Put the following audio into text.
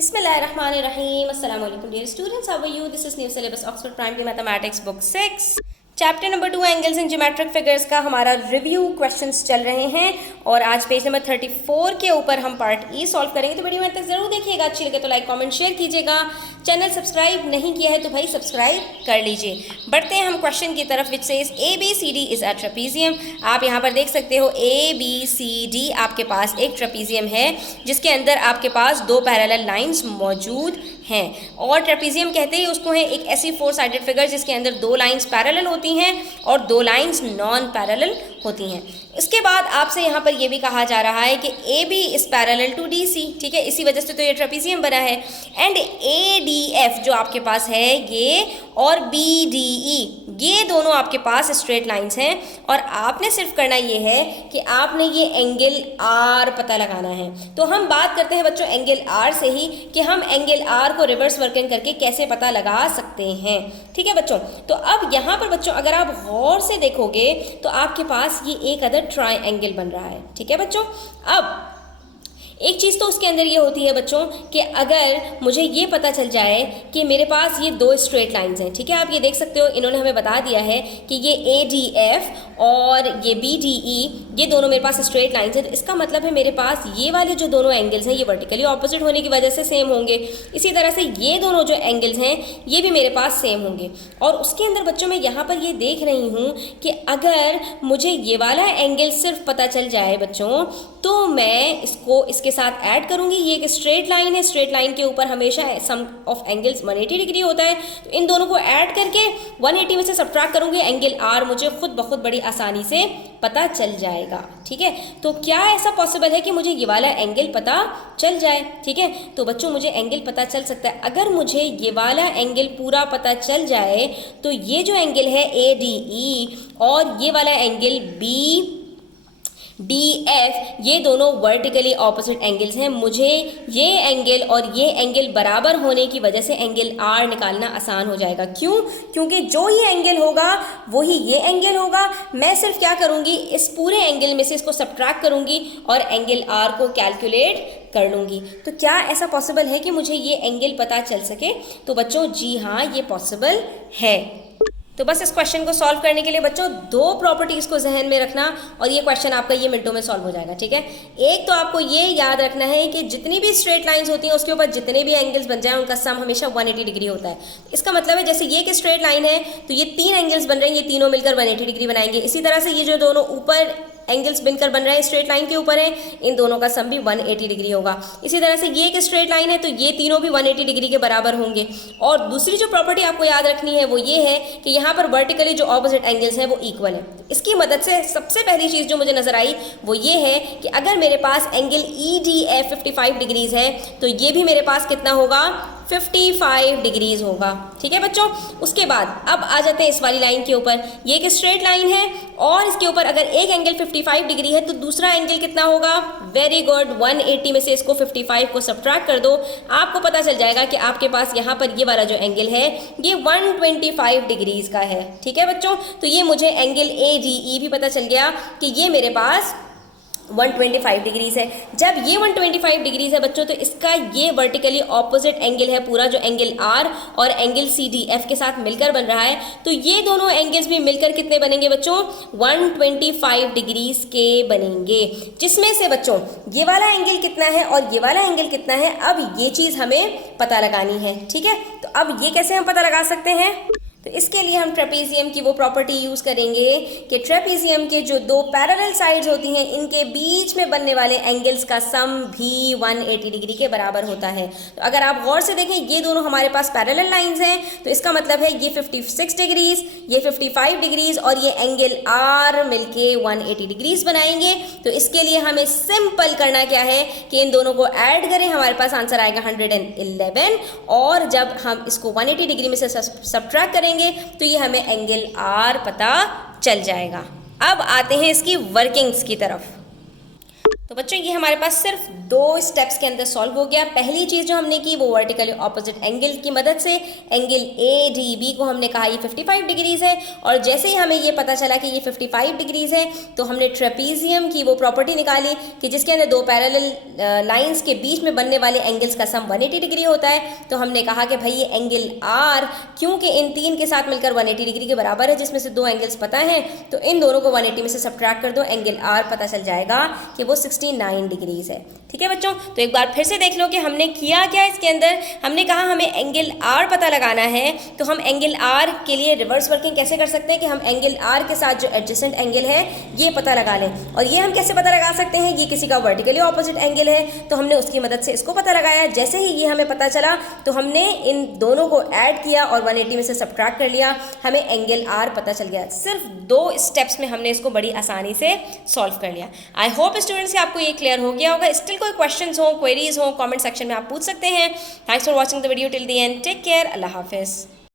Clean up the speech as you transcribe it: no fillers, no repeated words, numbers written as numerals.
Bismillahirrahmanirrahim. Assalamu alaikum dear students. How are you? This is new syllabus Oxford Primary Mathematics book 6. Chapter number 2 angles in geometric figures का हमारा review questions चल रहे हैं और आज page number 34 के ऊपर हम पार्ट ई सॉल्व करेंगे। तो वीडियो में तक जरूर देखिएगा, अच्छी लगे तो लाइक कमेंट शेयर कीजिएगा। चैनल सब्सक्राइब नहीं किया है तो भाई सब्सक्राइब कर लीजिए। बढ़ते हैं हम क्वेश्चन की तरफ which says A B C D is a trapezium. आप यहाँ पर देख सकते हो ए बी सी डी आपके पास एक ट्रेपीजियम है जिसके अंदर आपके पास दो पैरेलल लाइंस मौजूद हैं और ट्रेपीजियम कहते ही उसको है एक ऐसी फोर साइडेड फिगर जिसके अंदर दो लाइंस पैरेलल होती हैं और दो लाइंस नॉन पैरेलल होती हैं। इसके बाद आपसे यहाँ पर ये भी कहा जा रहा है कि A B is parallel to D C, ठीक है, इसी वजह से तो ये ट्रेपीजियम बना है। एंड ए डी एफ जो आपके पास है ये और बी डी ई ये दोनों आपके पास स्ट्रेट लाइंस हैं और आपने सिर्फ करना ये है कि आपने ये एंगल आर पता लगाना है। तो हम बात करते हैं बच्चों एंगल आर से ही कि हम एंगल आर को रिवर्स वर्किंग करके कैसे पता लगा सकते हैं, ठीक है बच्चों। तो अब यहाँ पर बच्चों अगर आप गौर से देखोगे तो आपके पास ये एक अदर ट्रायंगल बन रहा है, ठीक है बच्चों। अब एक चीज़ तो उसके अंदर ये होती है बच्चों कि अगर मुझे ये पता चल जाए कि मेरे पास ये दो स्ट्रेट लाइंस हैं, ठीक है, आप ये देख सकते हो इन्होंने हमें बता दिया है कि ये ए डी एफ और ये बी डी ई ये दोनों मेरे पास स्ट्रेट लाइंस हैं। तो इसका मतलब है मेरे पास ये वाले जो दोनों एंगल्स हैं ये वर्टिकली ऑपोजिट होने की वजह से सेम होंगे। इसी तरह से ये दोनों जो एंगल्स हैं ये भी मेरे पास सेम होंगे। और उसके अंदर बच्चों मैं यहाँ पर ये देख रही हूँ कि अगर मुझे ये वाला एंगल सिर्फ पता चल जाए बच्चों तो मैं इसको इसके साथ ऐड करूंगी। ये एक स्ट्रेट लाइन है, स्ट्रेट लाइन के ऊपर हमेशा सम ऑफ एंगल्स 180 डिग्री होता है। तो इन दोनों को ऐड करके 180 में से सब्ट्रैक्ट करूंगी, एंगल आर मुझे खुद ब खुद बड़ी आसानी से पता चल जाएगा, ठीक है। तो क्या ऐसा पॉसिबल है कि मुझे ये वाला एंगल पता चल जाए, ठीक है। तो बच्चों मुझे एंगल पता चल सकता है। अगर मुझे ये वाला एंगल पूरा पता चल जाए तो ये जो एंगल है ए डी ई और ये वाला एंगल बी डी एफ ये दोनों वर्टिकली ऑपोजिट एंगल्स हैं। मुझे ये एंगल और ये एंगल बराबर होने की वजह से एंगल आर निकालना आसान हो जाएगा। क्यों? क्योंकि जो ये एंगल होगा वही ये एंगल होगा। मैं सिर्फ क्या करूँगी, इस पूरे एंगल में से इसको सब्ट्रैक्ट करूँगी और एंगल आर को कैलकुलेट कर लूँगी। तो क्या ऐसा पॉसिबल है कि मुझे ये एंगल पता चल सके? तो बच्चों जी हाँ, ये पॉसिबल है। तो बस इस क्वेश्चन को सॉल्व करने के लिए बच्चों दो प्रॉपर्टीज़ को जहन में रखना और ये क्वेश्चन आपका ये मिनटों में सॉल्व हो जाएगा, ठीक है। एक तो आपको ये याद रखना है कि जितनी भी स्ट्रेट लाइंस होती हैं उसके ऊपर जितने भी एंगल्स बन जाएं उनका सम हमेशा 180 डिग्री होता है। इसका मतलब है जैसे ये एक स्ट्रेट लाइन है तो ये तीन एंगल्स बन रहे हैं, ये तीनों मिलकर 180 डिग्री बनाएंगे। इसी तरह से ये जो दोनों ऊपर एंगल्स बनकर बन रहे हैं स्ट्रेट लाइन के ऊपर है, इन दोनों का सम भी 180 डिग्री होगा। इसी तरह से ये एक स्ट्रेट लाइन है तो ये तीनों भी 180 डिग्री के बराबर होंगे। और दूसरी जो प्रॉपर्टी आपको याद रखनी है वो ये है कि यहाँ पर वर्टिकली जो ऑपोजिट एंगल्स हैं वो इक्वल है। इसकी मदद से सबसे पहली चीज़ जो मुझे नजर आई वो ये है कि अगर मेरे पास angle E D F 55 degrees है तो ये भी मेरे पास कितना होगा, 55 डिग्रीज होगा, ठीक है बच्चों। उसके बाद अब आ जाते हैं इस वाली लाइन के ऊपर। ये एक स्ट्रेट लाइन है और इसके ऊपर अगर एक एंगल 55 डिग्री है तो दूसरा एंगल कितना होगा, वेरी गुड, 180 में से इसको 55 को सब्ट्रैक्ट कर दो, आपको पता चल जाएगा कि आपके पास यहाँ पर ये वाला जो एंगल है ये 125 डिग्रीज का है, ठीक है बच्चों। तो ये मुझे एंगल ए डी ई भी पता चल गया कि ये मेरे पास 125 डिग्रीज है। जब ये 125 डिग्रीज है बच्चों तो इसका ये वर्टिकली ऑपोजिट एंगल है पूरा जो एंगल आर और एंगल सी डी एफ के साथ मिलकर बन रहा है। तो ये दोनों एंगल्स भी मिलकर कितने बनेंगे बच्चों, 125 डिग्रीज के बनेंगे। जिसमें से बच्चों ये वाला एंगल कितना है और ये वाला एंगल कितना है, अब ये चीज़ हमें पता लगानी है, ठीक है। तो अब ये कैसे हम पता लगा सकते हैं, तो इसके लिए हम ट्रेपीजियम की वो प्रॉपर्टी यूज़ करेंगे कि ट्रेपीजियम के जो दो पैरेलल साइड्स होती हैं इनके बीच में बनने वाले एंगल्स का सम भी 180 डिग्री के बराबर होता है। तो अगर आप गौर से देखें ये दोनों हमारे पास पैरेलल लाइंस हैं तो इसका मतलब है ये 56 डिग्रीज, ये 55 डिग्रीज और ये एंगल आर मिलके 180 डिग्रीज बनाएंगे। तो इसके लिए हमें सिंपल करना क्या है कि इन दोनों को ऐड करें, हमारे पास आंसर आएगा 111 और जब हम इसको 180 डिग्री में से सब्ट्रैक्ट करें तो ये हमें एंगल आर पता चल जाएगा। अब आते हैं इसकी वर्किंग्स की तरफ। तो बच्चों ये हमारे पास सिर्फ 2 स्टेप्स के अंदर सॉल्व हो गया। पहली चीज़ जो हमने की वो वर्टिकली ऑपोजिट एंगल की मदद से एंगल ADB को हमने कहा ये 55 डिग्रीज है, और जैसे ही हमें ये पता चला कि ये 55 डिग्रीज है तो हमने ट्रेपीजियम की वो प्रॉपर्टी निकाली कि जिसके अंदर 2 पैरेलल लाइंस के बीच में बनने वाले एंगल्स का सम 180 डिग्री होता है। तो हमने कहा कि भाई ये एंगल R क्योंकि इन 3 के साथ मिलकर 180 डिग्री के बराबर है, जिसमें से 2 एंगल्स पता हैं, तो इन दोनों को 180 में से सब्ट्रैक्ट कर दो, एंगल R पता चल जाएगा कि वो 69 डिग्रीज है। ठीक है बच्चों, तो एक बार फिर से देख लो कि हमने किया क्या इसके अंदर। हमने कहा हमें एंगल R पता लगाना है, तो हम एंगल R के लिए रिवर्स वर्किंग कैसे कर सकते हैं कि हम एंगल R के साथ जो एडजेसेंट एंगल है ये पता लगा लें। और ये हम कैसे पता लगा सकते हैं, ये किसी का वर्टिकली ऑपोजिट एंगल है तो हमने उसकी मदद से इसको पता लगाया। जैसे ही ये हमें पता चला तो हमने इन दोनों को ऐड किया और 180 में से सब्ट्रैक्ट कर लिया, हमें एंगल R पता चल गया। सिर्फ 2 स्टेप्स में हमने इसको बड़ी आसानी से सॉल्व कर लिया। आई होप स्टूडेंट्स आपको ये क्लियर हो गया होगा। स्टिल कोई क्वेश्चंस हो, क्वेरीज हो, कमेंट सेक्शन में आप पूछ सकते हैं। Thanks for watching the video till the end. Take care. अल्लाह हाफिज़।